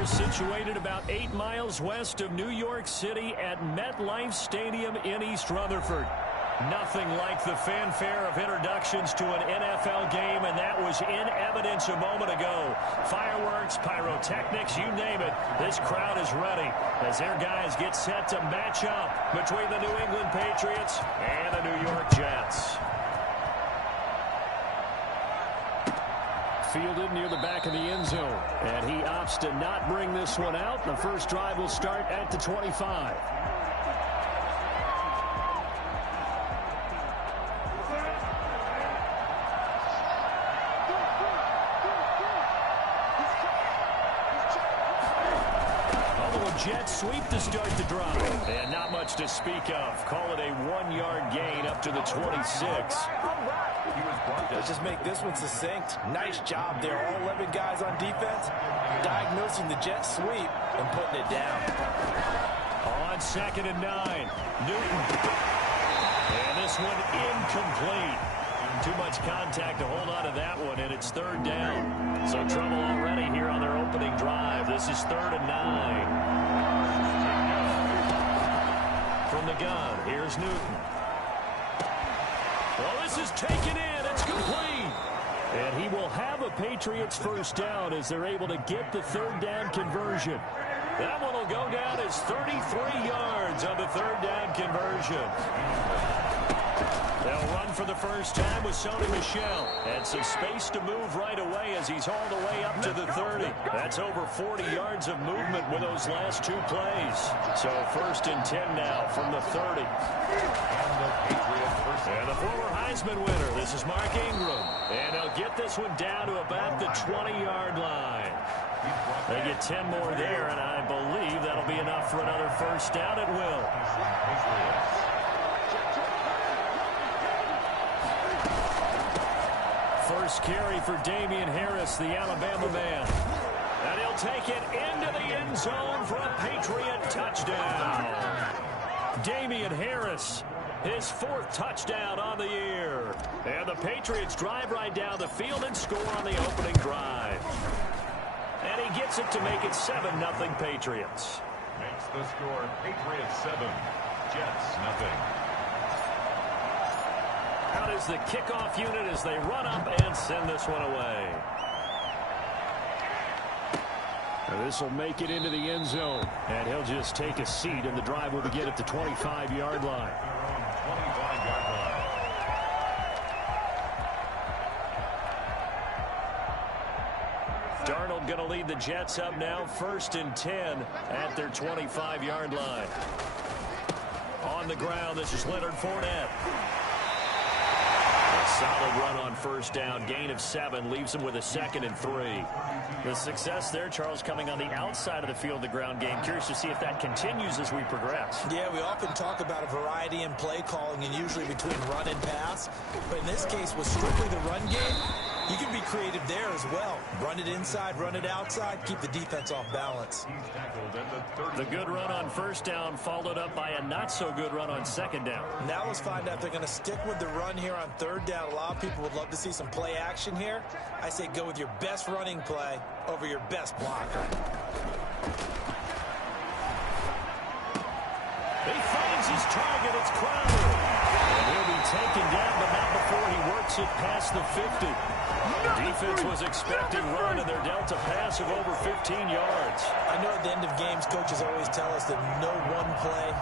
They're situated about 8 miles west of New York City at MetLife Stadium in East Rutherford. Nothing like the fanfare of introductions to an NFL game, and that was in evidence a moment ago. Fireworks, pyrotechnics, you name it. This crowd is ready as their guys get set to match up between the New England Patriots and the New York Jets. Fielded near the back of the end zone, and he opts to not bring this one out. The first drive will start at the 25. Jets sweep to start the drive. And not much to speak of. Call it a 1-yard gain up to the 26. Let's just make this one succinct. Nice job there. All 11 guys on defense diagnosing the jet sweep and putting it down. On 2nd and 9. Newton. And this one incomplete. Too much contact to hold on to that one, and it's 3rd down. So trouble already here on their opening drive. This is 3rd and 9. From the gun, here's Newton. Well, this is taken in. It's complete. And he will have a Patriots first down as they're able to get the 3rd down conversion. That one will go down as 33 yards on the 3rd down conversion. They'll run for the first time with Sony Michel. And some space to move right away as he's hauled away up to the 30. That's over 40 yards of movement with those last 2 plays. So 1st and 10 now from the 30. And the former Heisman winner, this is Mark Ingram. And they'll get this one down to about the 20-yard line. They get 10 more there, and I believe that'll be enough for another first down at will. First carry for Damian Harris, the Alabama man. And he'll take it into the end zone for a Patriot touchdown. Damian Harris, his 4th touchdown on the year. And the Patriots drive right down the field and score on the opening drive. And he gets it to make it 7-0 Patriots. Makes the score Patriots 7, Jets 0. Out is the kickoff unit as they run up and send this one away. And this will make it into the end zone. And he'll just take a seat, and the drive will begin at the 25-yard line. 25-yard line. Darnold going to lead the Jets up now. 1st and 10 at their 25-yard line. On the ground, this is Leonard Fournette. Solid run on first down. Gain of 7 leaves him with a 2nd and 3. The success there, Charles, coming on the outside of the field, the ground game. Curious to see if that continues as we progress. Yeah, we often talk about a variety in play calling and usually between run and pass. But in this case, with strictly the run game, you can be creative there as well. Run it inside, run it outside, keep the defense off balance. The good run on first down followed up by a not-so-good run on 2nd down. Now let's find out if they're going to stick with the run here on 3rd down. A lot of people would love to see some play action here. I say go with your best running play over your best blocker. He finds his target. It's Crowder. And he'll be taken down, but not before he works it past the 50. The defense was expecting run, and they're dealt a pass of over 15 yards. I know at the end of games, coaches always tell us that no one play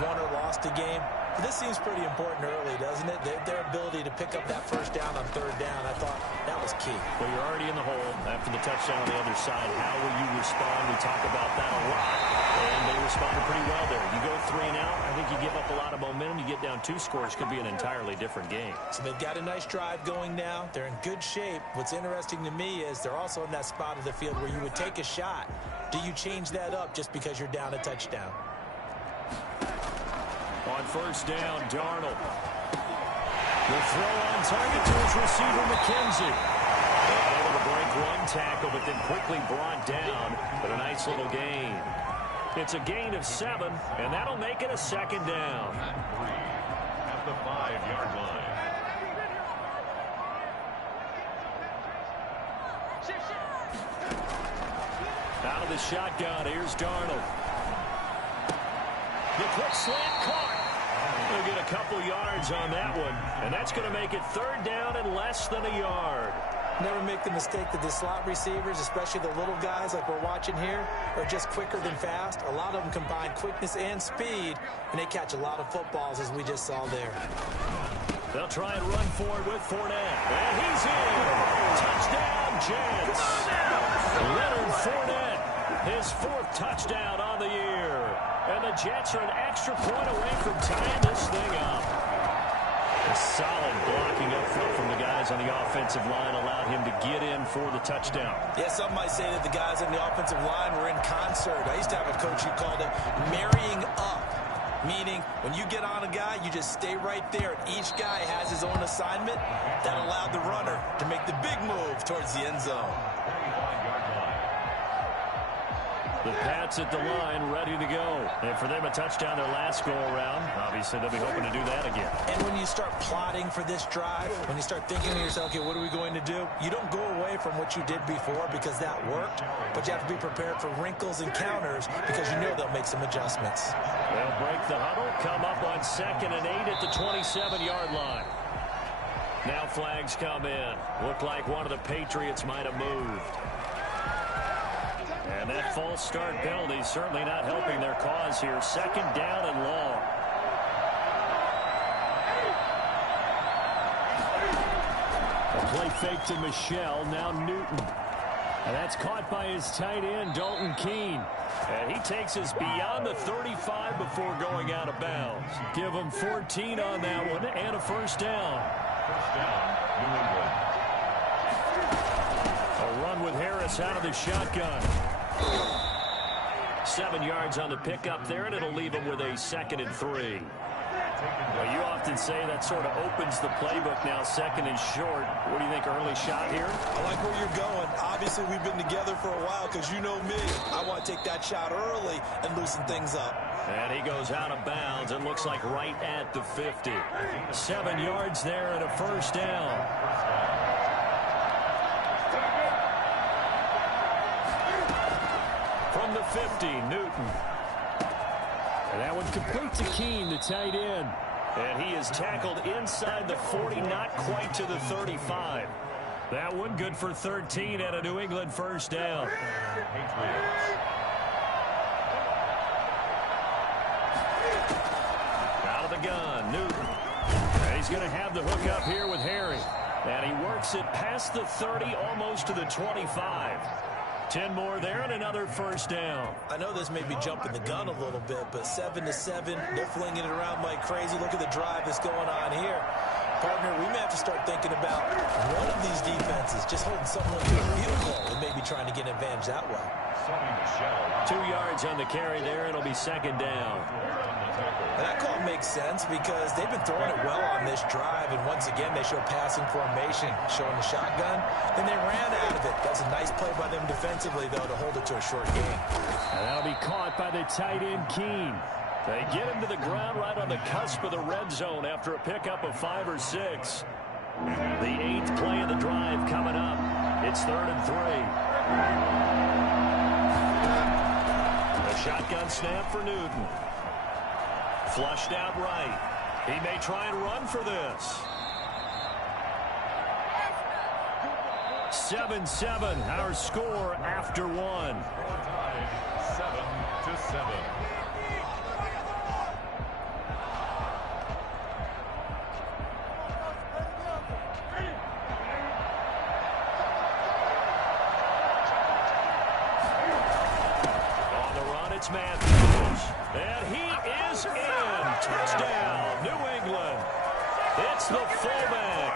won or lost a game. But this seems pretty important early, doesn't it? Their ability to pick up that first down on 3rd down, I thought that was key. Well, you're already in the hole after the touchdown on the other side. How will you respond? We talk about that a lot. And they responded pretty well there. You go 3 and out, I think you give up a lot of momentum. You get down 2 scores, could be an entirely different game. So they've got a nice drive going now. They're in good shape. What's interesting to me is they're also in that spot of the field where you would take a shot. Do you change that up just because you're down a touchdown? On first down, Darnold. The throw on target to his receiver, McKenzie. Able to break 1 tackle, but then quickly brought down. But a nice little gain. It's a gain of 7, and that'll make it a 2nd down. At the 5-yard line. Out out of the shotgun. Here's Darnold. The quick slant caught. They'll get a couple yards on that one, and that's going to make it 3rd down and less than a yard. Never make the mistake that the slot receivers, especially the little guys like we're watching here, are just quicker than fast. A lot of them combine quickness and speed, and they catch a lot of footballs, as we just saw there. They'll try and run forward with Fournette. And he's in. Touchdown, Jets. Leonard Fournette, his 4th touchdown on the year. And the Jets are an extra point away from tying this thing up. A solid blocking up front from the guys on the offensive line allowed him to get in for the touchdown. Yeah, some might say that the guys on the offensive line were in concert. I used to have a coach who called it marrying up, meaning when you get on a guy, you just stay right there. Each guy has his own assignment. That allowed the runner to make the big move towards the end zone. The Pats at the line, ready to go. And for them, a touchdown their last go-around. Obviously, they'll be hoping to do that again. And when you start plotting for this drive, when you start thinking to yourself, okay, what are we going to do? You don't go away from what you did before because that worked, but you have to be prepared for wrinkles and counters because you know they'll make some adjustments. They'll break the huddle, come up on 2nd and 8 at the 27-yard line. Now flags come in. Looked like one of the Patriots might have moved. And that false start penalty certainly not helping their cause here. 2nd down and long. A play fake to Michel. Now Newton. And that's caught by his tight end, Dalton Keene. And he takes us beyond the 35 before going out of bounds. Give him 14 on that one and a 1st down. First down, New England. A run with Harris out of the shotgun. 7 yards on the pickup there, and it'll leave him with a 2nd and 3. Well, you often say that sort of opens the playbook now, 2nd and short. What do you think, early shot here? I like where you're going. Obviously, we've been together for a while because you know me. I want to take that shot early and loosen things up. And he goes out of bounds. It looks like right at the 50. 7 yards there and a 1st down. From the 50, Newton. And that one complete to Keene, the tight end. And he is tackled inside the 40, not quite to the 35. That one good for 13 at a New England 1st down. Out of the gun, Newton. And he's going to have the hook up here with Harry. And he works it past the 30, almost to the 25. 10 more there and another 1st down. I know this may be jumping the gun a little bit, but 7-7, they're flinging it around like crazy. Look at the drive that's going on here. Partner, we may have to start thinking about one of these defenses just holding someone to a field goal and maybe trying to get an advantage that way. 2 yards on the carry there. It'll be 2nd down. And that call makes sense because they've been throwing it well on this drive, and once again they show passing formation, showing the shotgun. Then they ran out of it. That's a nice play by them defensively, though, to hold it to a short game. And that'll be caught by the tight end, Keene. They get him to the ground right on the cusp of the red zone after a pickup of 5 or 6. The 8th play of the drive coming up. It's 3rd and 3. A shotgun snap for Newton. Flushed out right. He may try and run for this. 7-7, our score after 1. 7-7. On the run, it's Matthews. And he is in. Touchdown, New England. It's the fullback.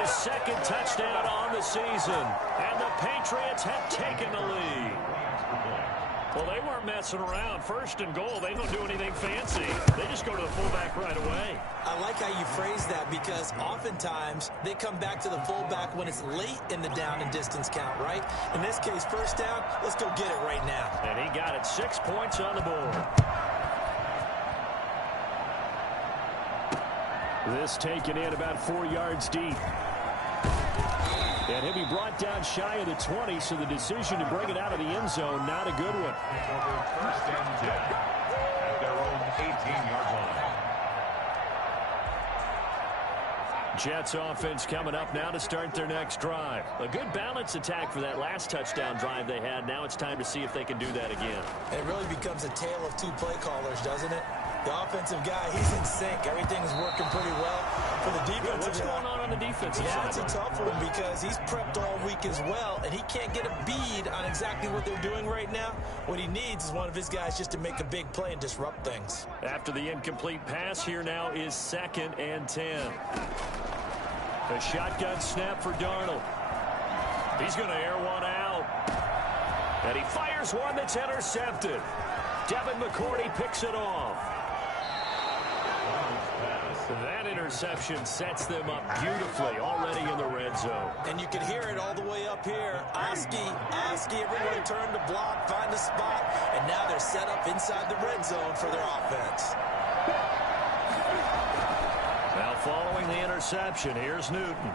His 2nd touchdown on the season. And the Patriots have taken the lead. Well, they weren't messing around. 1st and goal, they don't do anything fancy. They just go to the fullback right away. I like how you phrase that because oftentimes they come back to the fullback when it's late in the down and distance count, right? In this case, 1st down, let's go get it right now. And he got it. 6 points on the board. This taken in about 4 yards deep. And he'll be brought down shy of the 20, so the decision to bring it out of the end zone, not a good one. First and 10 at their own 18-yard line. Jets offense coming up now to start their next drive. A good balance attack for that last touchdown drive they had. Now it's time to see if they can do that again. It really becomes a tale of two play callers, doesn't it? The offensive guy, he's in sync. Everything's working pretty well. For the defensive What's going on the defensive side? Yeah, it's a tough one because he's prepped all week as well, and he can't get a bead on exactly what they're doing right now. What he needs is one of his guys just to make a big play and disrupt things. After the incomplete pass, here now is 2nd and 10. A shotgun snap for Darnold. He's going to air one out. And he fires one that's intercepted. Devin McCourty picks it off. That interception sets them up beautifully already in the red zone. And you can hear it all the way up here. Oski, everyone turn to block, find a spot, and now they're set up inside the red zone for their offense. Now following the interception, here's Newton.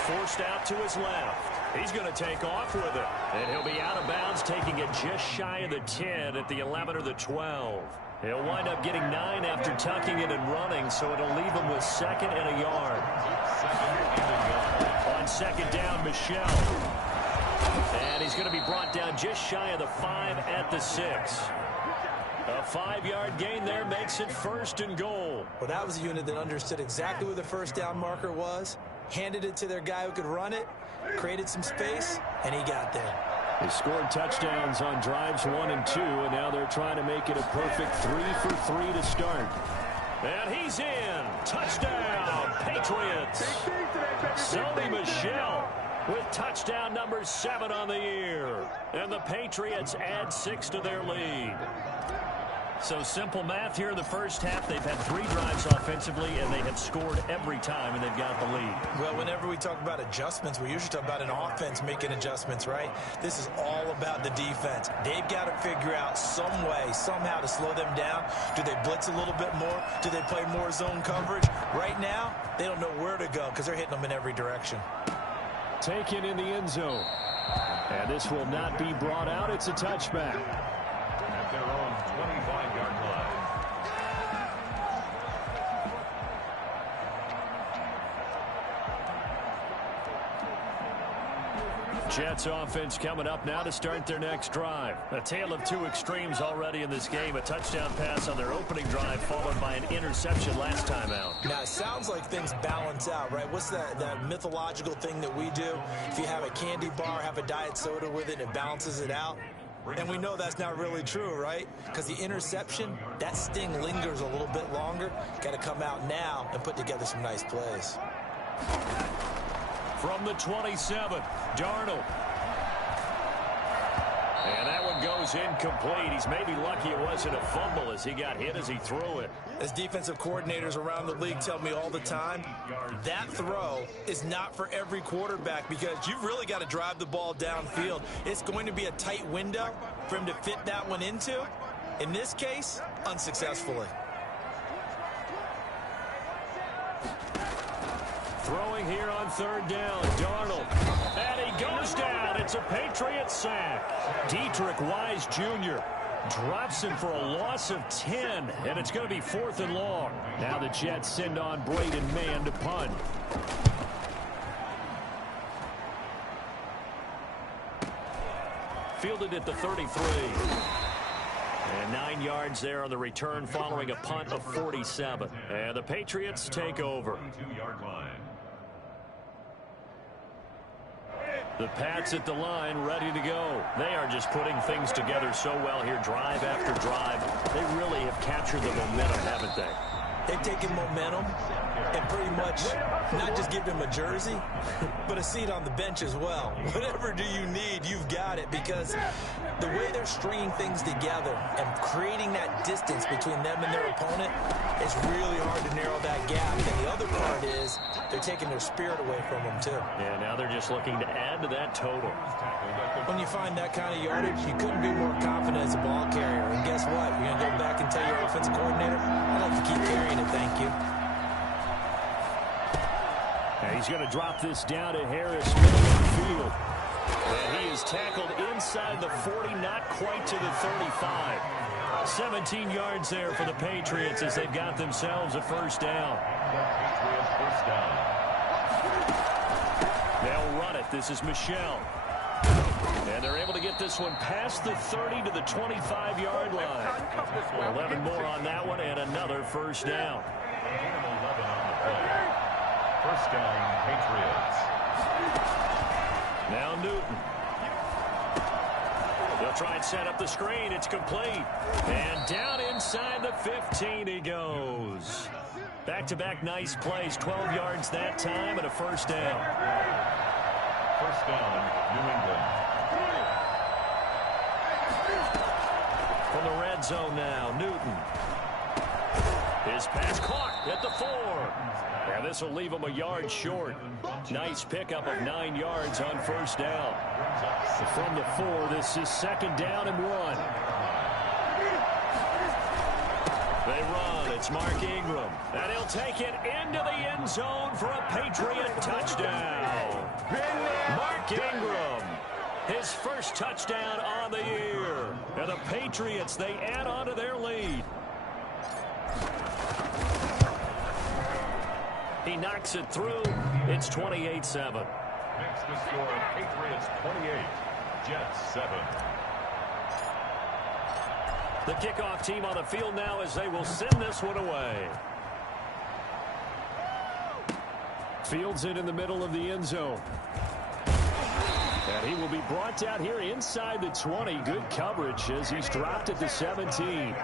Forced out to his left. He's going to take off with it. And he'll be out of bounds, taking it just shy of the 10 at the 11 or the 12. He'll wind up getting 9 after tucking it and running, so it'll leave him with 2nd and a yard. On 2nd down, Michel. And he's going to be brought down just shy of the 5 at the 6. A 5-yard gain there makes it 1st and goal. Well, that was a unit that understood exactly where the first down marker was, handed it to their guy who could run it, created some space, and he got there. They scored touchdowns on drives 1 and 2, and now they're trying to make it a perfect 3 for 3 to start. And he's in. Touchdown, Patriots. Sony Michel with touchdown number 7 on the year. And the Patriots add 6 to their lead. So simple math here in the first half. They've had 3 drives offensively, and they have scored every time, and they've got the lead. Well, whenever we talk about adjustments, we usually talk about an offense making adjustments, right? This is all about the defense. They've got to figure out some way, somehow to slow them down. Do they blitz a little bit more? Do they play more zone coverage? Right now, they don't know where to go because they're hitting them in every direction. Taken in the end zone. And this will not be brought out. It's a touchback. At their own 25-yard line. Jets offense coming up now to start their next drive. A tale of 2 extremes already in this game. A touchdown pass on their opening drive followed by an interception last time out. Now, it sounds like things balance out, right? What's that mythological thing that we do? If you have a candy bar, have a diet soda with it, it balances it out. And we know that's not really true, right? Because the interception, that sting lingers a little bit longer. Got to come out now and put together some nice plays. From the 27, Darnold. And that one goes incomplete. He's maybe lucky it wasn't a fumble as he got hit as he threw it. As defensive coordinators around the league tell me all the time, that throw is not for every quarterback because you've really got to drive the ball downfield. It's going to be a tight window for him to fit that one into. In this case, unsuccessfully. Throwing here on 3rd down, Darnold. And he goes down. It's a Patriot sack. Dietrich Wise Jr. drops him for a loss of 10, and it's going to be 4th and long. Now the Jets send on Braden Mann to punt. Fielded at the 33. And 9 yards there on the return following a punt of 47. And the Patriots take over. 22-yard line. The Pats at the line, ready to go. They are just putting things together so well here, drive after drive. They really have captured the momentum, haven't they? They've taken momentum and pretty much not just give them a jersey, but a seat on the bench as well. Whatever do you need, you've got it, because the way they're stringing things together and creating that distance between them and their opponent, it's really hard to narrow that gap. And the other part is they're taking their spirit away from them, too. Yeah, now they're just looking to add to that total. When you find that kind of yardage, you couldn't be more confident as a ball carrier. And guess what? You're going to go back and tell your offensive coordinator, I'd like to keep carrying it, thank you. He's going to drop this down to Harris, middle of the field. And he is tackled inside the 40, not quite to the 35. 17 yards there for the Patriots as they've got themselves a first down. Patriots first down. They'll run it. This is Michel. And they're able to get this one past the 30 to the 25-yard line. 11 more on that one and another first down. 11 on the play. First down, Patriots. Now Newton. They'll try and set up the screen. It's complete. And down inside the 15 he goes. Back-to-back nice plays. 12 yards that time and a first down. First down, New England. From the red zone now, Newton. His pass caught at the 4. And this will leave him a yard short. Nice pickup of 9 yards on first down. From the 4, this is second down and 1. They run. It's Mark Ingram. And he'll take it into the end zone for a Patriot touchdown. Mark Ingram. His first touchdown on the year. And the Patriots, they add on to their lead. He knocks it through. It's 28-7. Makes the score Patriots 28, Jets 7. The kickoff team on the field now as they will send this one away. Fields it in the middle of the end zone. And he will be brought down here inside the 20. Good coverage as he's dropped at the 17. First and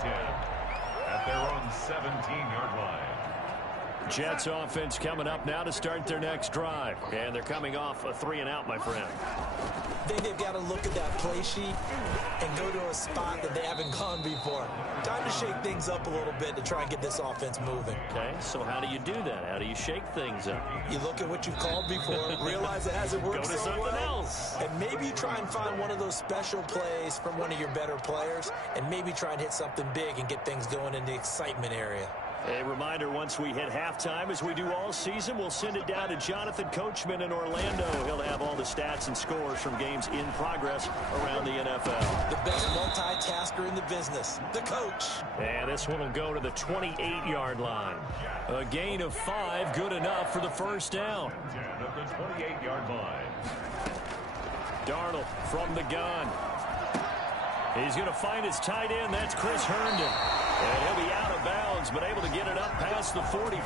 10 at their own 17-yard line. Jets offense coming up now to start their next drive. And they're coming off a 3-and-out, my friend. I think they've got to look at that play sheet and go to a spot that they haven't gone before. Time to shake things up a little bit to try and get this offense moving. Okay, so how do you do that? How do you shake things up? You look at what you've called before, realize it hasn't worked Go to so something well, else. and maybe try and find one of those special plays from one of your better players, and maybe try and hit something big and get things going in the excitement area. A reminder, once we hit halftime, as we do all season, we'll send it down to Jonathan Coachman in Orlando. He'll have all the stats and scores from games in progress around the NFL. The best multitasker in the business, the coach. And this one will go to the 28-yard line. A gain of 5, good enough for the first down. 10 at the 28-yard line. Darnold from the gun. He's going to find his tight end. That's Chris Herndon. And he'll be out of bounds, but able to get it up past the 45.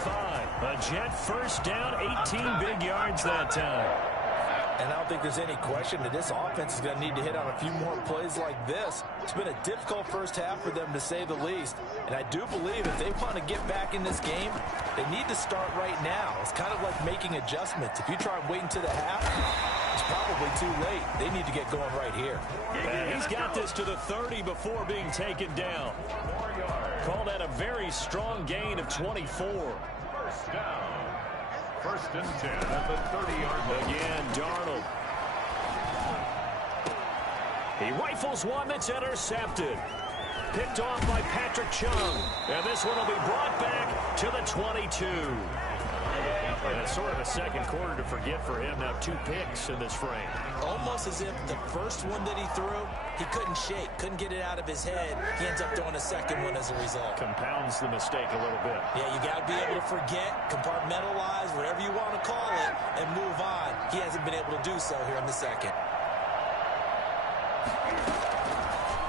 A Jet first down, 18 big yards that time. And I don't think there's any question that this offense is going to need to hit on a few more plays like this. It's been a difficult first half for them, to say the least. And I do believe if they want to get back in this game, they need to start right now. It's kind of like making adjustments. If you try and wait until the half, it's probably too late. They need to get going right here. And he's got this to the 30 before being taken down. Call that a very strong gain of 24. First down. First and 10 at the 30-yard line. Again, Darnold. He rifles one that's intercepted. Picked off by Patrick Chung. And this one will be brought back to the 22. And it's sort of a second quarter to forget for him. Now 2 picks in this frame. Almost as if the first one that he threw, he couldn't shake, couldn't get it out of his head. He ends up throwing a second one as a result. Compounds the mistake a little bit. Yeah, you got to be able to forget, compartmentalize, whatever you want to call it, and move on. He hasn't been able to do so here in the second.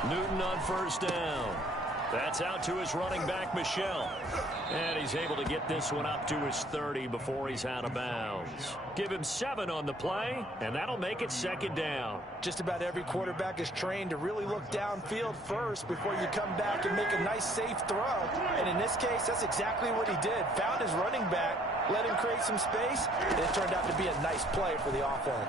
Newton on first down. That's out to his running back, Michel. And he's able to get this one up to his 30 before he's out of bounds. Give him 7 on the play, and that'll make it second down. Just about every quarterback is trained to really look downfield first before you come back and make a nice, safe throw. And in this case, that's exactly what he did. Found his running back, let him create some space, and it turned out to be a nice play for the offense.